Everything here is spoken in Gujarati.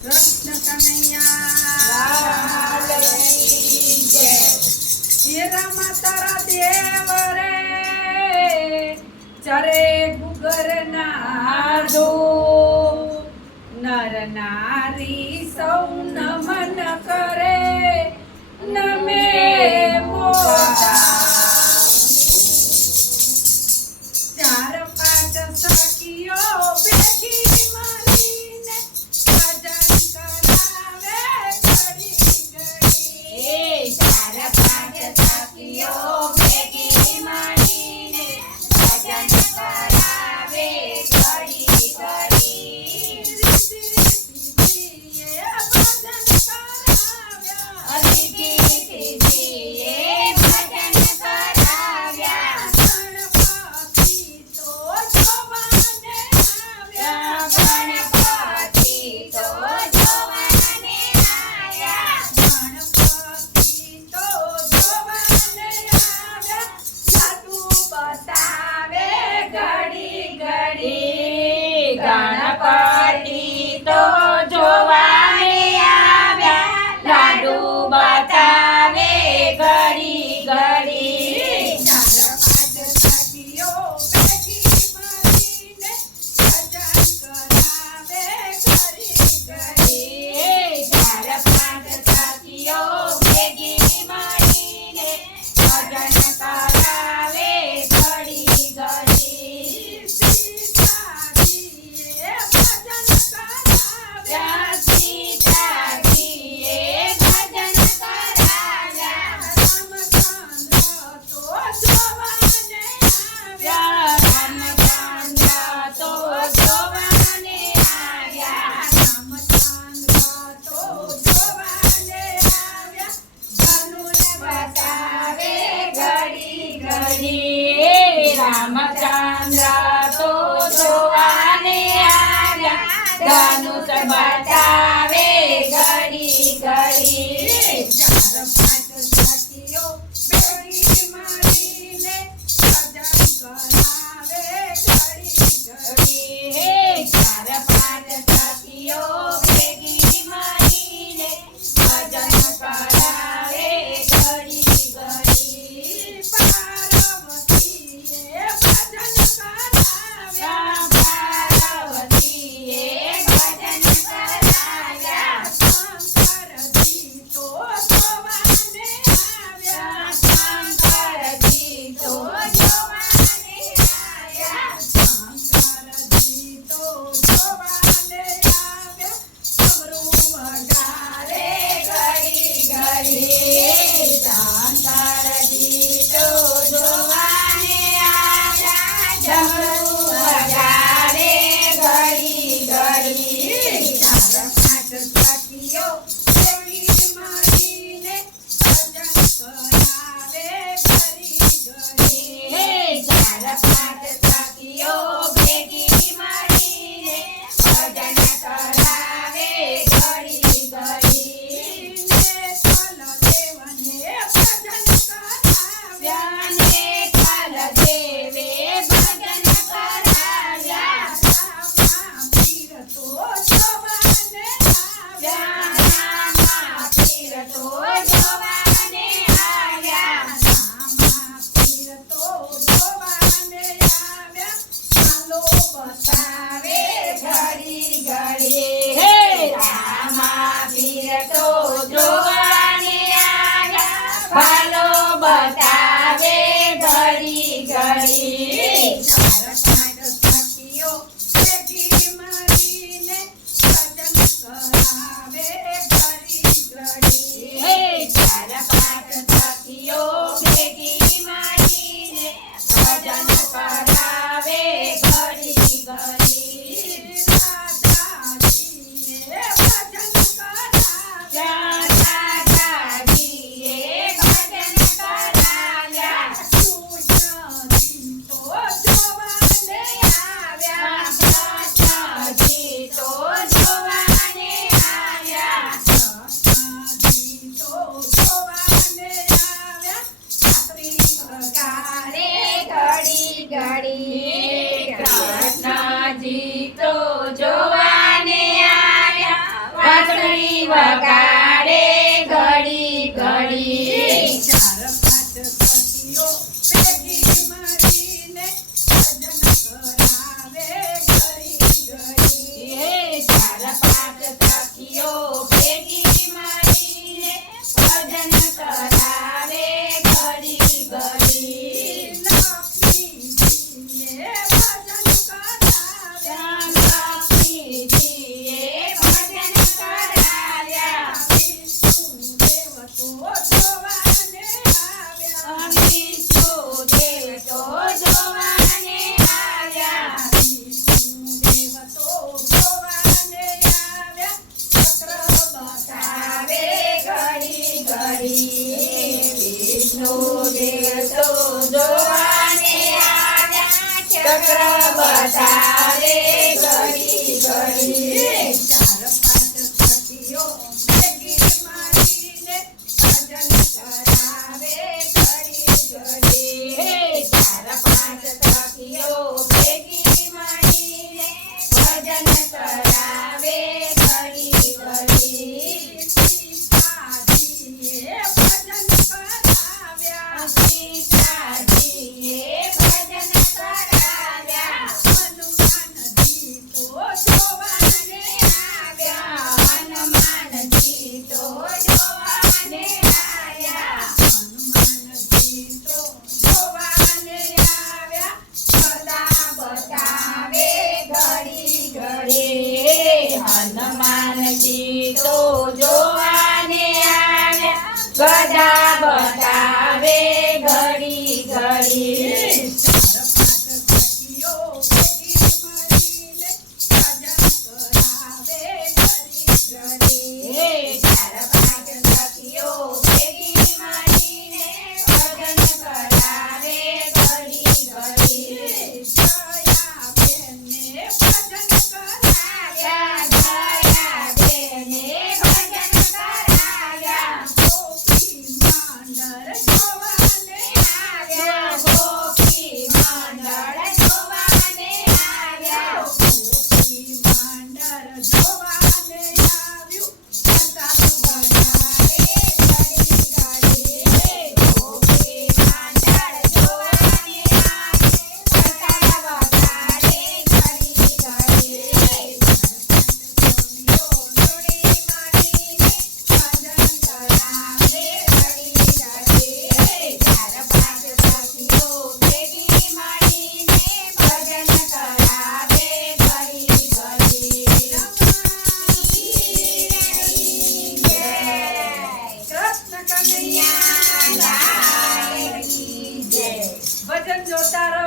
કૃષ્ણ કનૈયા હીરા તારા દેવ રે ચરે ગુગર નાદો નર નારી સૌ નમન કરે નમે મોટા ચાર પાંચ સખીઓ બેઠી મારીને ભજન કરાવે ઘડી ઘડી ચાર પાંચ સખીઓ ભેગી મળીને ભજન કરાવે ઘડી ઘડી ગણપતિ તો જોવાને આવ્યા લાડુ બતાવે ઘડી ઘડી ચાર પાંચ સખીઓ ભેગી મળીને ભજન કરાવે ઘડી ઘડી ચાર પાંચ સખીઓ ભેગી મળીને ભજન કરાવે ઘડી ઘડી સીતાજીએ ભજન કરાવ્યા રામચંદ્ર તો જોવાને આવ્યા બતાવે ઘડી ઘડી રામચંદ્ર તો જોવાને આવ્યા ધનુષ બતાવે ઘડી ઘડી ચાર પાંચ સખીઓ ભેગી મળીને ભજન કરાવે ઘડી ઘડી ચાર પાંચ સખીઓ ભેગી મળીને ભજન કરાવે ઘડી ઘડી પાર્વતીએ ભજન કરાવ્યા પાર્વતીએ ભજન કરાવ્યા શંકરજી તો જોવાને આવ્યા શંકરજી તો જોવાને આવ્યા શંકરજી તો જોવાને આવ્યા ડમરું વગાડે ઘડી ઘડી શંકરજી તો જોવાને આવ્યા ડમરું વગાડે ઘડી ઘડી ચાર પાંચ સખીઓ ભેગી મળીને ભજન કરાવે ઘડી ઘડી ચાર પાંચ સખીઓ ભેગી મળીને ભજન કરાવે ઘડી ઘડી વ્યાને કલ દેવે ભજન કરાવ્યા વ્યાના પીર તો જોવાને આવ્યા બતાવે ઘડી ઘડી રામા પીર તો જોવાને આવ્યા ભાલો બતાવે ઘડી ઘડી ચાર પાંચ સખીઓ ભેગી મળીને ભજન કરાવે ઘડી ઘડી ચાર પાંચ સખીઓ ભેગી મળીને ભજન કરાવે ઘડી ઘડી રાધાજીએ ભજન કરાવ્યા રાધાજીએ ભજન કરાવ્યા કૃષ્ણજી તો જોવાને આવ્યા કૃષ્ણજી તો જોવાને આવ્યા ઘડી વિષ્ણુદેવ તો જોવાને આવ્યા ચક્ર બતાવે ઘડી ઘડી ચાર પાંચ સખીઓ ભેગી મળીને ભજન કરાવે ઘડી ઘડી. ચાર પાંચ સખીઓ ભેગી મળીને ભજન કરાવે ઘડી ઘડી સીતાજીએ ભજન કરાવ્યા સીતાજીએ ભજન કરાવ્યા હનુમાનજી તો જોવાને આવ્યા હનુમાનજી તો જોવાને આવ્યા હનુમાનજી તો જોવાને આવ્યા સદા બતાવે ઘડી ઘડી હનુમાનજી તો જોવાને આવ્યા ગદા બતાવે ઘડી ઘડી ચાર પાંચ સખીઓ ભેગી મળીને ભજન કરાવે ઘડી ઘડી. ચાર પાંચ સખીઓ ભેગી મળીને ભજન કરાવે ઘડી ઘડી દયાબેનને ભજન કરાવ્યા દયાબેને ભજન કરાવ્યા ગોપી માંડર જોવાને આવ્યા ગોપી મંડળ જોવાને આવ્યા ગોપી માંડર જોવાને આવ્યું પ્રતાપ વધારે ઘડી ઘડી ગોપી મંડળ જોવાને આવ્યા વગાડે ઘડી ઘડી જોડી માંડીને ભજન કરાવે ઘડી ઘડી. ચાર પાંચ સખીઓ ભેગી મળીને ભજન કરાવે ઘડી ઘડી કૃષ્ણ કનૈયા લાલ કી જય. ભજન જોતા રહો.